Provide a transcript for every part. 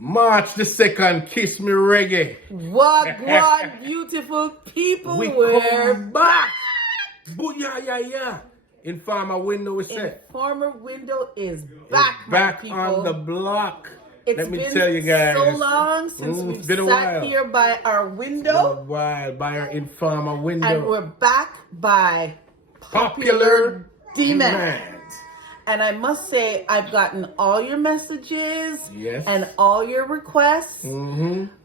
March the 2nd, Kiss Me Reggae. What beautiful people, we're back. Booyah. Informer Window is set. Informer Window is back, Back people. on the block. It's Let me been tell you guys. so long since we've sat here by our window. By our Informer Window. And we're back by popular demand. And I must say, I've gotten all your messages and all your requests.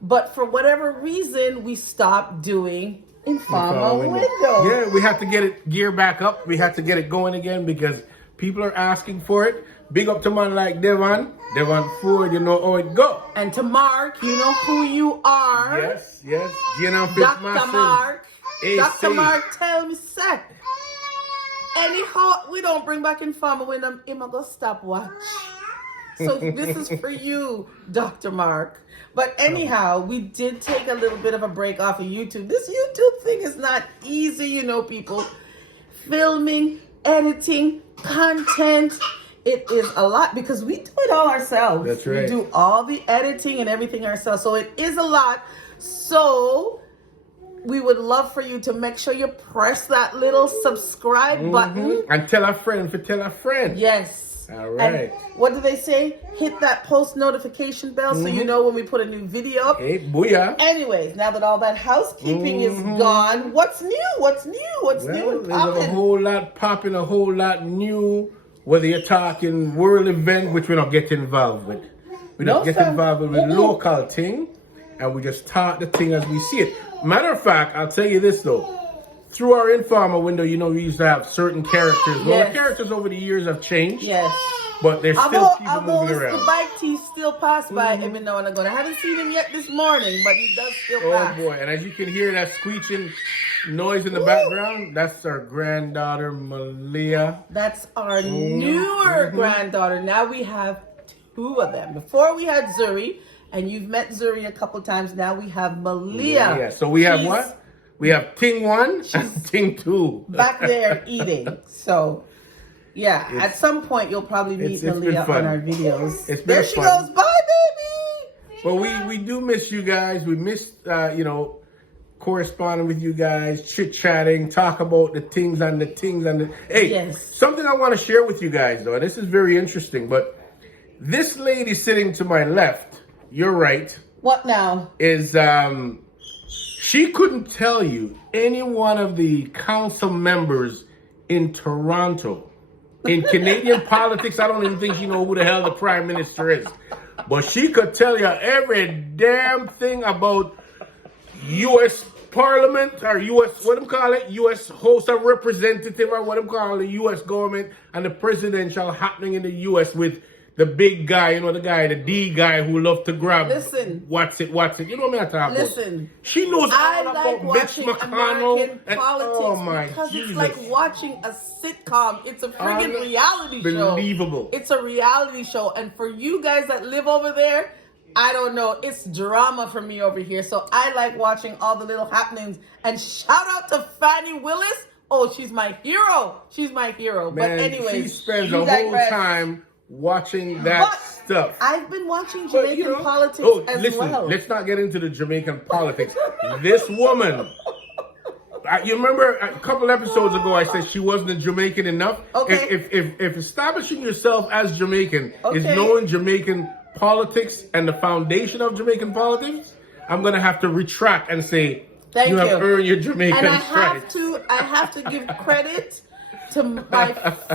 But for whatever reason, we stopped doing Informer Window. Yeah, we have to get it geared back up. We have to get it going again because people are asking for it. Big up to man like Devon Ford, you know how it go. And to Mark, you know who you are. Yes. Gina Dr. Mark. Dr. Mark, tell me, sir. Anyhow, we don't bring back Informer when I'm gonna stop watch. So this is for you, Dr. Mark. But anyhow, we did take a little bit of a break off of YouTube. This YouTube thing is not easy, you know, people. Filming, editing, content. It is a lot because we do it all ourselves. That's right. We do all the editing and everything ourselves. So it is a lot. So we would love for you to make sure you press that little subscribe button. And tell a friend for tell a friend. Yes. All right. And what do they say? Hit that post notification bell so you know when we put a new video up. Hey, booyah. Anyways, now that all that housekeeping is gone, what's new? What's new and popping? There's a whole lot popping, a whole lot new. Whether you're talking world event, which we don't get involved with. We don't get involved with the local thing. And we just talk the thing as we see it. Matter of fact, I'll tell you this though. Through our Informer Window, you know, we used to have certain characters. Well, the characters over the years have changed. Yes. But there's still people moving around. The bike teeth still pass by every now and again. I haven't seen him yet this morning, but he does still pass. Oh boy, and as you can hear that screeching noise in the background, that's our granddaughter, Malia. That's our newer granddaughter. Now we have two of them. Before we had Zuri, and you've met Zuri a couple times. Now we have Malia. Yeah, so we have what? We have Ting 1 and Ting 2. Back there eating. So, yeah, at some point you'll probably meet Malia on our videos. There she goes. Bye, baby. Well, we do miss you guys. We missed, you know, corresponding with you guys, chit-chatting, talk about the things and the things and the... Hey, something I want to share with you guys, though. This is very interesting, but this lady sitting to my left, you're right. What now? Is, she couldn't tell you any one of the council members in Toronto. In Canadian politics, I don't even think she know who the hell the prime minister is. But she could tell you every damn thing about U.S. Parliament or U.S. what do you call it? U.S. House of Representative or what do you call it? The U.S. government and the presidential happening in the U.S. with the big guy, you know, the guy, the D guy who loved to grab. Listen. What's it? You know what I'm talking about? Listen. She knows all about Mitch McConnell and politics oh my because Jesus. It's like watching a sitcom. It's a friggin' reality show. Unbelievable. It's a reality show. And for you guys that live over there, I don't know. It's drama for me over here. So I like watching all the little happenings. And shout out to Fannie Willis. Oh, she's my hero. She's my hero. Man, but anyway, she spends the whole time watching that stuff. I've been watching Jamaican politics as well. Let's not get into the Jamaican politics. This woman, you remember a couple episodes ago I said she wasn't a Jamaican enough? Okay. If establishing yourself as Jamaican is knowing Jamaican politics and the foundation of Jamaican politics, I'm going to have to retract and say, you have earned your Jamaican stripes. I have to give credit to my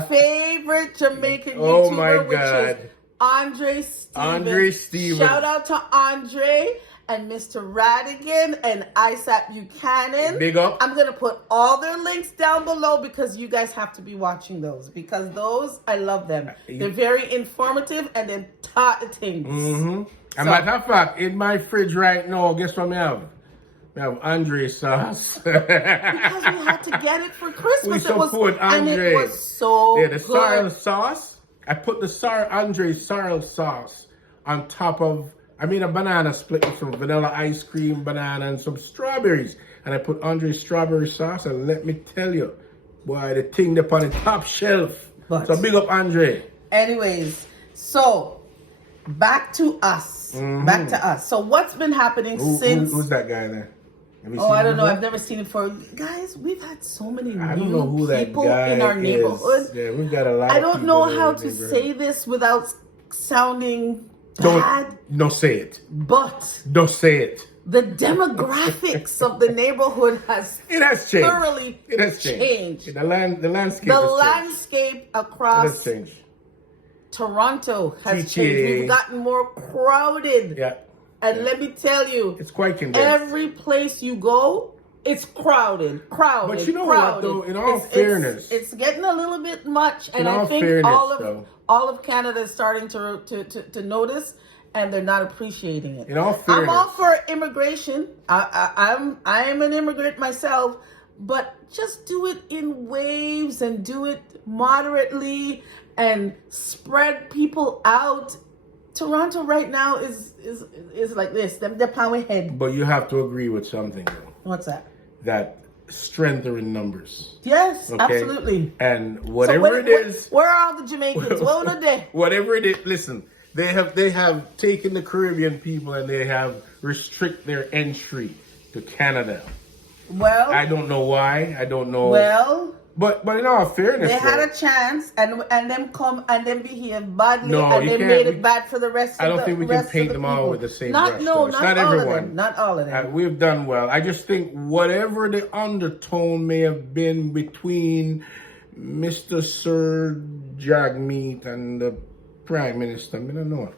favorite Jamaican YouTuber, which is Andre Stevens. Shout out to Andre and Mr. Radigan and Isaac Buchanan. Big up. I'm going to put all their links down below because you guys have to be watching those. Because those, I love them. They're very informative and they're taught the things. And matter of fact, in my fridge right now, guess what I have? I have Andre sauce. Because we had to get it for Christmas. And it was so good. The sorrel sauce. I put the Andre sorrel sauce on top of, I made a banana split with some vanilla ice cream, banana, and some strawberries. And I put Andre strawberry sauce, and let me tell you, boy, the thing up on the top shelf. So big up Andre. Anyways, so back to us. Back to us. So what's been happening since? Who's that guy there? Oh, I don't know. I've never seen it before. Guys, we've had so many new people in our neighborhood. Yeah, we've got a lot. I don't know how to say this without sounding bad. Don't say it. But don't say it. The demographics of the neighborhood has changed. Thoroughly it has changed. The landscape. The landscape across it has changed. Toronto has changed. We've gotten more crowded. Yeah. And let me tell you, it's quite condensed. Every place you go, it's crowded. But you know what, though? In all fairness, it's getting a little bit much, and I think all of Canada is starting to notice, and they're not appreciating it. In all fairness, I'm all for immigration. I am an immigrant myself, but just do it in waves and do it moderately and spread people out. Toronto right now is like this. They're pounding head. But you have to agree with something, though. What's that? That strength are in numbers. Yes, okay? Absolutely. And whatever it is, where are all the Jamaicans? What are they? Whatever it is, listen. They have taken the Caribbean people and they have restrict their entry to Canada. Well, I don't know why. I don't know. Well. But in all fairness, they had a chance and them come and then behave badly and they made it bad for the rest of the I don't think we can paint them all with the same brush. Not everyone. Not all of them. We've done well. I just think whatever the undertone may have been between Mr. Sir Jagmeet and the Prime Minister, I don't know.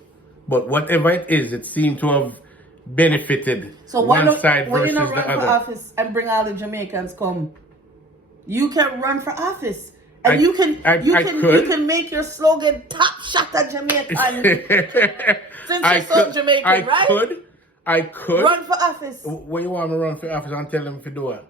But whatever it is, it seemed to have benefited one side versus the other. Why you not run for office and bring all the Jamaicans come? You can run for office, and you can make your slogan "Top Shot at Jamaican." Since you're so Jamaican, right? I could run for office. When you want me to run for office, and tell them to do it.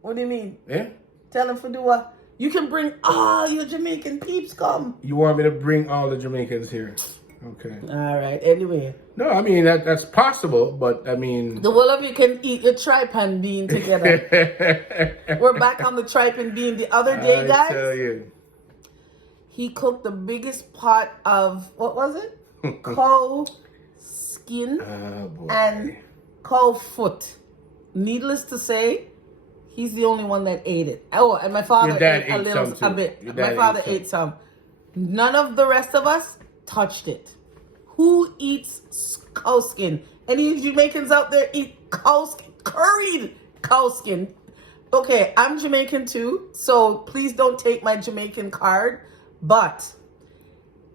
What do you mean? Yeah. Tell them to do what? You can bring all your Jamaican peeps. Come. You want me to bring all the Jamaicans here? Okay. All right. Anyway. No, I mean that's possible, but I mean the whole of you can eat your tripe and bean together. We're back on the tripe and bean the other day, guys. I tell you. He cooked the biggest pot of what was it? Cow skin and cow foot. Needless to say, he's the only one that ate it. Oh, and my father ate a bit. My father ate some. None of the rest of us touched it. Who eats cow skin? Any Jamaicans out there eat cow skin? Curried cow skin. Okay, I'm Jamaican too, so please don't take my Jamaican card. But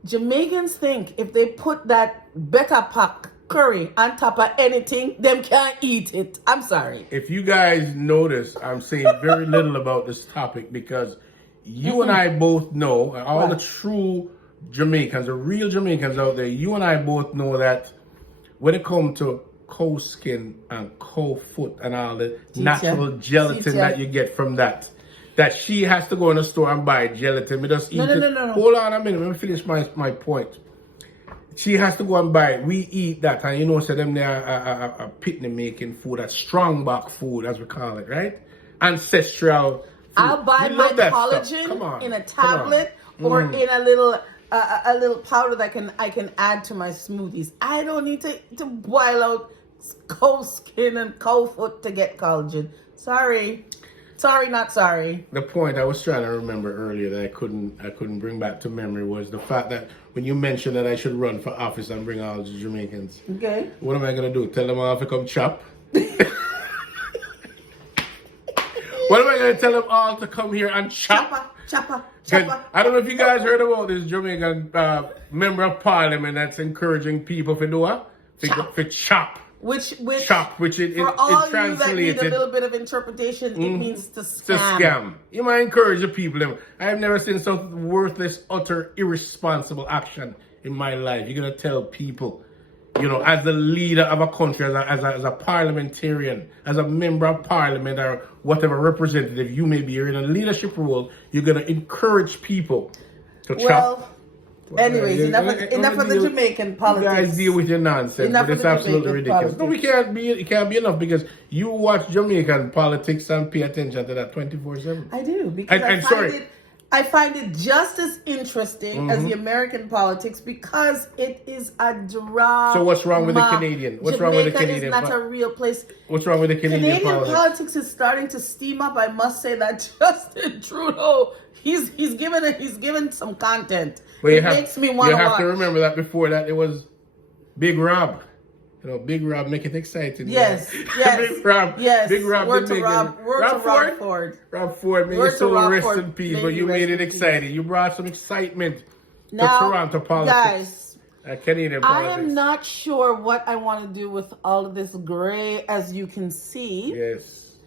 Jamaicans think if they put that Becca Pack curry on top of anything, them can't eat it. I'm sorry. If you guys notice, I'm saying very little about this topic because you and I both know, all the true Jamaicans, the real Jamaicans out there, you and I both know that when it comes to cow skin and cow foot and all the natural gelatin that you get from that she has to go in the store and buy gelatin. We just eat it. No. Hold on a minute, let me finish my point. She has to go and buy it. We eat that, and you know, so them they are a pitney making food, a strong back food, as we call it, right? Ancestral food. I'll buy my collagen in a tablet or in a little powder that I can add to my smoothies. I don't need to boil out cow skin and cow foot to get collagen. Sorry, not sorry. The point I was trying to remember earlier that I couldn't bring back to memory was the fact that when you mentioned that I should run for office and bring all the Jamaicans. Okay. What am I gonna do? Tell them all to come chop? What am I gonna tell them all to come here and chop? Chopper. I don't know if you guys heard about this Jamaican member of parliament that's encouraging people to do what? For chop. Which it for all it you that need a little bit of interpretation, it means to scam. To scam. You might encourage the people. I have never seen such worthless, utter, irresponsible action in my life. You're gonna tell people, you know, as the leader of a country, as a parliamentarian, as a member of parliament or whatever representative you may be, you're in a leadership role, you're gonna encourage people to chop. Anyways, enough of the Jamaican politics. You guys deal with your nonsense, but it's absolutely ridiculous. No, it can't be enough because you watch Jamaican politics and pay attention to that 24/7. I do because I find it I find it just as interesting as the American politics because it is a drama. So what's wrong with the Canadian? What's wrong with the Canadian? Jamaica is not a real place. What's wrong with the Canadian politics is starting to steam up. I must say that Justin Trudeau, he's given some content. But makes me want to watch. You have to remember that before that it was Big Rob. You know, Big Rob make it exciting. Yes, Big Rob. Yes. Big Rob Word did to make Rob, it. word Rob to Rob Ford. Rob Ford, may Word his to soul Rob rest Ford, in peace. may But he you rest made it in peace. exciting. You brought some excitement Now, to Toronto politics. guys, Canadian politics. I am not sure what I want to do with all of this gray, as you can see. Yes.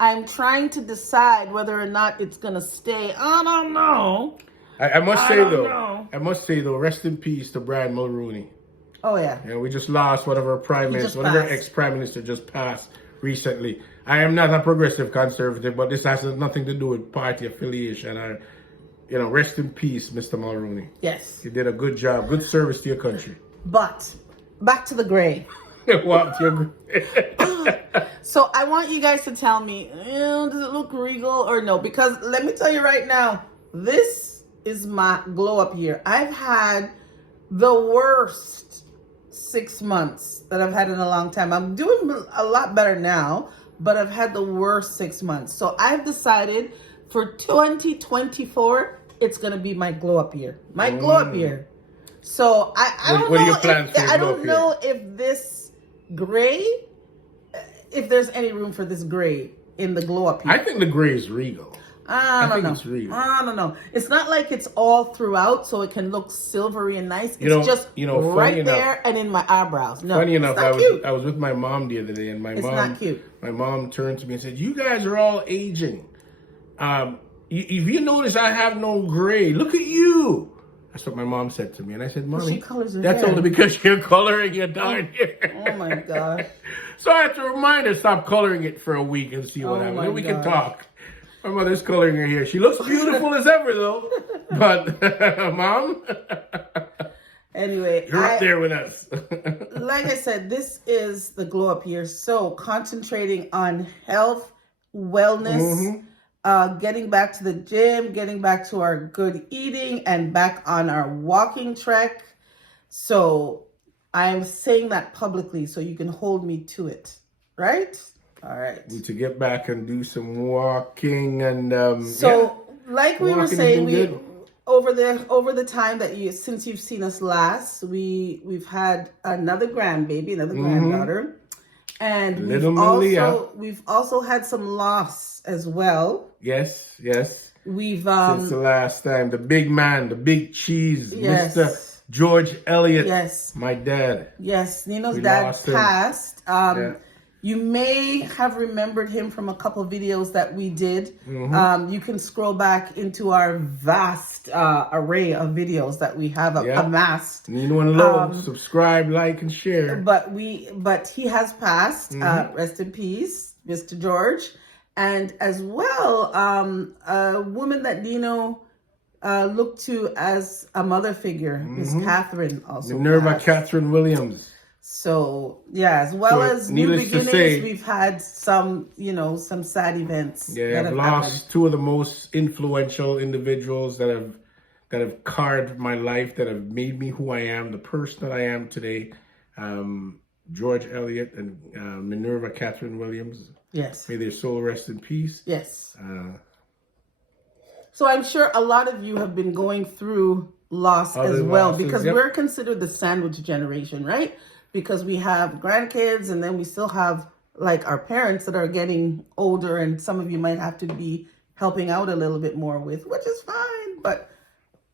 I'm trying to decide whether or not it's going to stay. I don't know. I must say though, rest in peace to Brad Mulroney. Oh, yeah. Yeah, we just lost one of our prime ministers. One of our ex-prime minister just passed recently. I am not a progressive conservative, but this has nothing to do with party affiliation. Rest in peace, Mr. Mulroney. Yes. You did a good job, good service to your country. But back to the gray. So I want you guys to tell me, does it look regal or no? Because let me tell you right now, this is my glow up year. I've had the worst 6 months that I've had in a long time. I'm doing a lot better now, but I've had the worst 6 months. So I've decided for 2024, it's going to be my glow up year. My glow up year. So I don't know if this gray, if there's any room for this gray in the glow up year. I think the gray is regal. I don't know. It's not like it's all throughout, so it can look silvery and nice. It's just right there and in my eyebrows. No, funny enough, cute. I was with my mom the other day, and it's not cute. My mom turned to me and said, "You guys are all aging. If you notice, I have no gray. Look at you." That's what my mom said to me, and I said, "Mommy, that's only because you're coloring your darn hair." Oh my gosh! So I had to remind her, stop coloring it for a week and see what happens. Then we can talk. My mother's coloring her hair. She looks beautiful as ever, though. But, Mom, anyway, you're up there with us. Like I said, this is the glow up year. So concentrating on health, wellness, getting back to the gym, getting back to our good eating, and back on our walking trek. So I'm saying that publicly so you can hold me to it, right? All right. Need to get back and do some walking and like we were saying, over the time that since you've seen us last, we've had another grandbaby, another granddaughter, and we've also had some loss as well. Yes. We've since the last time, the big man, the big cheese, Mr. George Elliott. Yes. My dad. Yes, Nino's dad passed. You may have remembered him from a couple of videos that we did. You can scroll back into our vast array of videos that we have amassed. Nino and Love, subscribe, like, and share. But he has passed. Rest in peace, Mr. George. And as well, a woman that Nino looked to as a mother figure, Miss Catherine, also Minerva Catherine Williams. So as well as new beginnings, we've had some sad events. Yeah, I've lost two of the most influential individuals that have carved my life, that have made me who I am, the person that I am today. George Elliott and Minerva Catherine Williams. Yes. May their soul rest in peace. Yes. So I'm sure a lot of you have been going through loss as well, because we're considered the sandwich generation, right? Because we have grandkids, and then we still have like our parents that are getting older, and some of you might have to be helping out a little bit more with, which is fine, but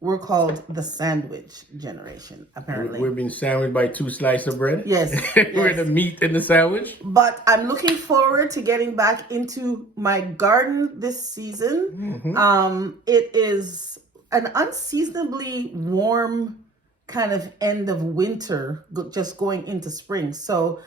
we're called the sandwich generation, apparently. We're being sandwiched by 2 slices of bread. Yes. We're the meat in the sandwich. But I'm looking forward to getting back into my garden this season. It is an unseasonably warm kind of end of winter, just going into spring. So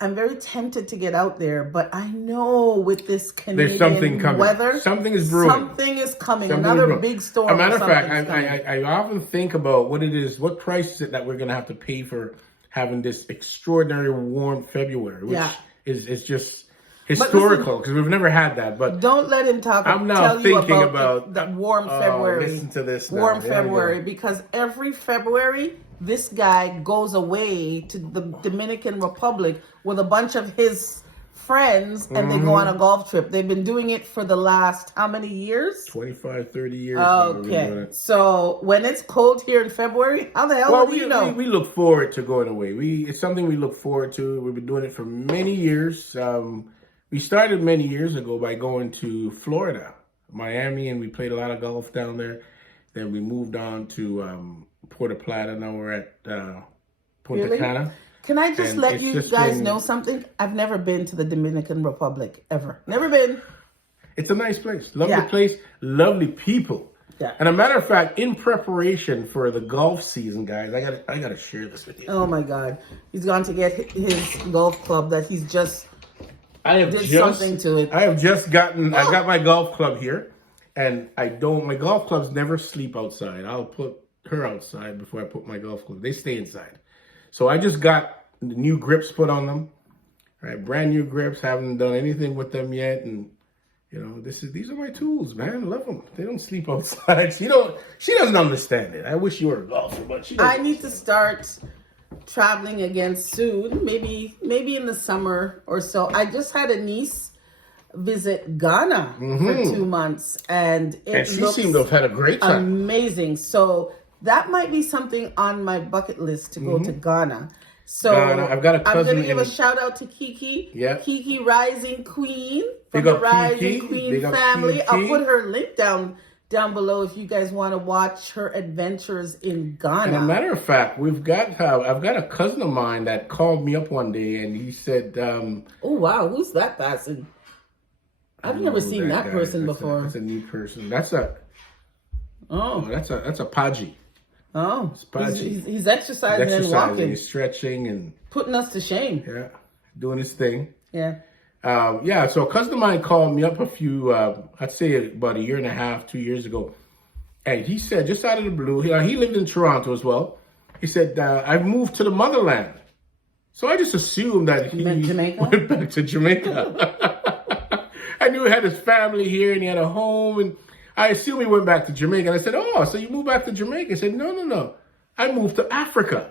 I'm very tempted to get out there, but I know with this Canadian weather, something is brewing. Something is coming. Another big storm. As a matter of fact, I often think about what it is, what price is it that we're going to have to pay for having this extraordinary warm February, which is just historical, because we've never had that. But don't let him talk. I'm now tell you thinking about the warm February. Listen to this now. Warm February, because every February this guy goes away to the Dominican Republic with a bunch of his friends, and they go on a golf trip. They've been doing it for the last how many years? 25, 30 years. Okay. So when it's cold here in February, how the hell do you know? We look forward to going away. It's something we look forward to. We've been doing it for many years. We started many years ago by going to Florida, Miami, and we played a lot of golf down there. Then we moved on to Puerto Plata. Now we're at Punta Cana. Can I just let you guys know something? I've never been to the Dominican Republic, ever. Never been. It's a nice place. Lovely place. Lovely people. Yeah. And a matter of fact, in preparation for the golf season, guys, I gotta share this with you. Oh my God. He's gone to get his golf club that he's just something to it. I have just gotten, I've got my golf club here, and my golf clubs never sleep outside. I'll put her outside before I put my golf club. They stay inside. So I just got the new grips put on them, right? Brand new grips. Haven't done anything with them yet, and you know, these are my tools, man. Love them. They don't sleep outside. She doesn't understand it. I wish you were a golfer, but she doesn't. I need to start traveling again soon. Maybe in the summer or so. I just had a niece visit Ghana for 2 months, and she seemed to have had a great time. Amazing. So that might be something on my bucket list to go to Ghana. So Ghana. I've got a cousin. I'm going to give a shout out to Kiki. Yeah. Kiki Rising Queen from Big the up Rising Kiki. Queen Big up family. Kiki. I'll put her link down below if you guys want to watch her adventures in Ghana. And a matter of fact, I've got a cousin of mine that called me up one day, and he said, "Oh wow, who's that person? I've never seen that person before. That's a new person. That's a Paji. Oh, he's exercising and walking. He's stretching and putting us to shame. Yeah, doing his thing. Yeah. So a cousin of mine called me up I'd say about 1.5 years, 2 years ago. And he said, just out of the blue, he lived in Toronto as well. He said, I've moved to the motherland. So I just assumed that he went back to Jamaica. I knew he had his family here and he had a home, and I assumed he went back to Jamaica. And I said, oh, so you moved back to Jamaica? He said, no. I moved to Africa.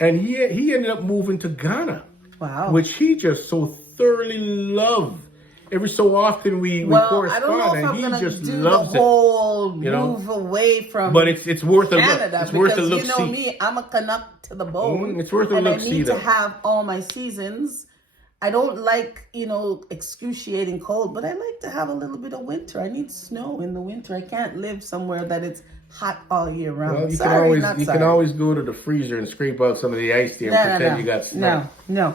And he ended up moving to Ghana. Wow. Which he just so thoroughly loved. Every so often we correspond, I don't know if I'm and he just do loves the whole it. Move away from but it's worth a Canada, look. It's worth a look. You know me, I'm a Canuck to the bone. It's worth a look. And I need to have all my seasons. I don't like, excruciating cold, but I like to have a little bit of winter. I need snow in the winter. I can't live somewhere that it's hot all year round. Well, you can always go to the freezer and scrape out some of the ice there and pretend you got snow. No.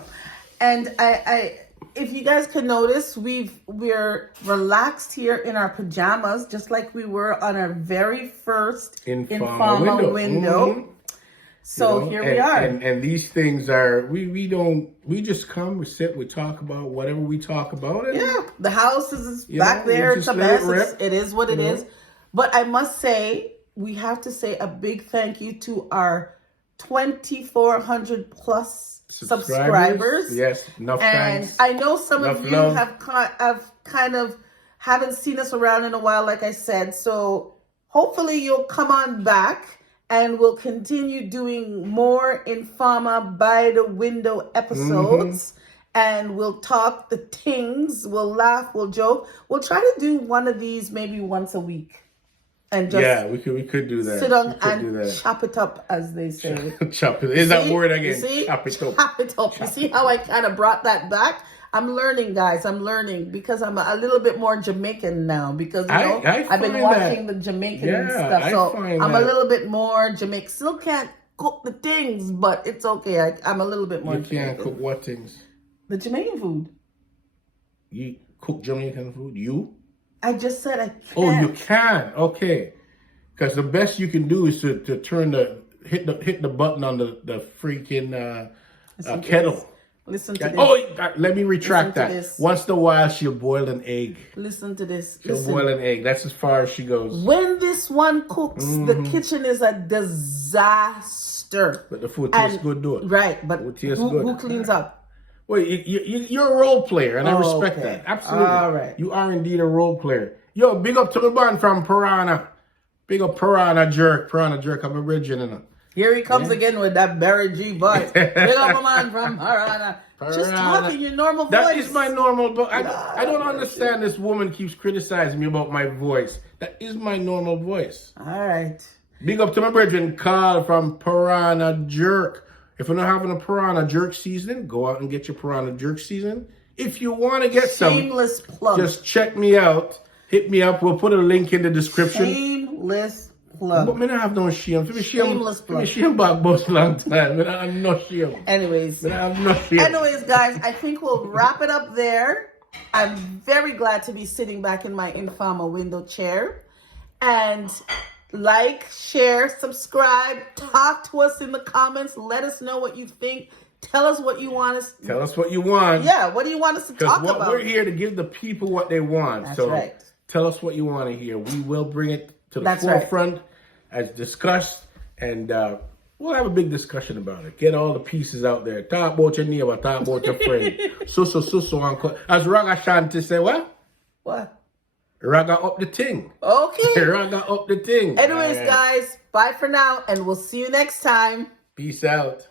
And I if you guys can notice, we're relaxed here in our pajamas, just like we were on our very first Informer Window. So here we are. And these things are, we just come, we sit, we talk about whatever we talk about. And, the house is back there. It's a mess. It is what it is. But I must say, we have to say a big thank you to our 2,400 plus subscribers. Yes, enough thanks. And I know some of you have kind of haven't seen us around in a while, like I said. So hopefully you'll come on back. And we'll continue doing more Informer by the Window episodes. And we'll talk the things. We'll laugh. We'll joke. We'll try to do one of these maybe once a week. And just we could do that. Sit down and chop it up, as they say. Chop it. Is that word again? Chop it up. Chop it up. You see how I kind of brought that back? I'm learning, guys. I'm learning because I'm a little bit more Jamaican now because, I've been watching the Jamaican stuff. So I'm a little bit more Jamaican. Still can't cook the things, but it's okay. I'm a little bit more Jamaican. You can't cook what things? The Jamaican food. You cook Jamaican food? You? I just said I can't. Oh, you can? Okay. Because the best you can do is to hit the button on the freaking kettle. Listen to this. Oh, let me retract that. Once in a while, she'll boil an egg. Listen to this. She'll boil an egg. That's as far as she goes. When this one cooks, the kitchen is a disaster. But the food tastes good, do it. Right, but who cleans up? Well, you're a role player, and I respect Okay. that. Absolutely. All right. You are indeed a role player. Yo, big up to the band from Piranha. Big up Piranha Jerk. Piranha Jerk, I'm a original. Here he comes again with that Barry G voice. Big up a man from Piranha. Just talking your normal voice. That is my normal voice. I don't understand this woman keeps criticizing me about my voice. That is my normal voice. All right. Big up to my brethren, Carl from Piranha Jerk. If you're not having a Piranha Jerk Seasoning, go out and get your Piranha Jerk Seasoning. If you want to get Shameless plug. just check me out. Hit me up. We'll put a link in the description. Shameless plug. But me not have no shame. Shameless plug. Me shame back both long time. I'm not shame. Anyways. I'm not shame. Anyways, guys, I think we'll wrap it up there. I'm very glad to be sitting back in my Informer Window chair. And like, share, subscribe, talk to us in the comments. Let us know what you think. Tell us what you want us. Tell us what you want. Yeah, what do you want us to talk about? We're here to give the people what they want. That's so right. Tell us what you want to hear. We will bring it to the That's forefront as discussed, and we'll have a big discussion about it. Get all the pieces out there. Talk about your neighbor. Talk about your friend. So. As Raga Shanti say, what? What? Raga up the thing. Okay. Raga up the thing. Anyways, guys, bye for now, and we'll see you next time. Peace out.